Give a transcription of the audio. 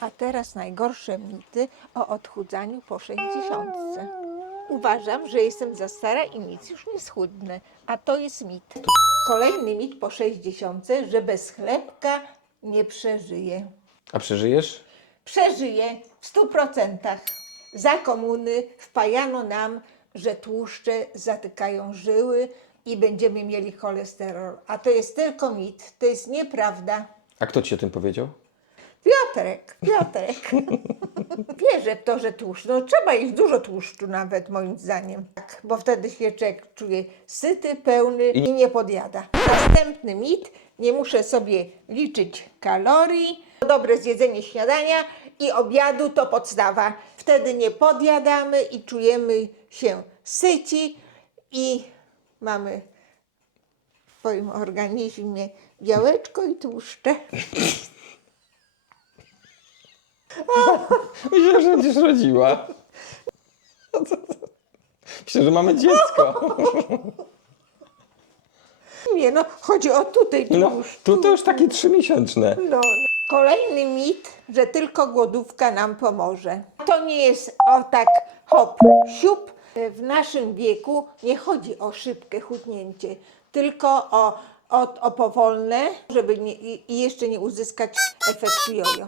A teraz najgorsze mity o odchudzaniu po 60. Uważam, że jestem za stara i nic już nie schudnę, a to jest mit. Kolejny mit po 60, że bez chlebka nie przeżyję. A przeżyjesz? Przeżyję w 100%. Za komuny wpajano nam, że tłuszcze zatykają żyły i będziemy mieli cholesterol. A to jest tylko mit, to jest nieprawda. A kto ci o tym powiedział? Piotrek, Piotrek. Wierzę w to, że tłuszcz. No trzeba jeść dużo tłuszczu nawet moim zdaniem. Tak, bo wtedy się człowiek czuje syty, pełny i nie podjada. Następny mit. Nie muszę sobie liczyć kalorii. Dobre zjedzenie śniadania i obiadu to podstawa. Wtedy nie podjadamy i czujemy się syci i mamy w swoim organizmie białeczko i tłuszcze. Myślę, że będziesz rodziła. Myślę, że mamy dziecko. Nie, no chodzi o tutaj No, tłuszcz. tu to już takie trzymiesięczne. No. Kolejny mit, że tylko głodówka nam pomoże. To nie jest o tak hop, siup. W naszym wieku nie chodzi o szybkie chudnięcie, tylko o, o, o powolne, żeby nie, i i jeszcze nie uzyskać efektu jojo.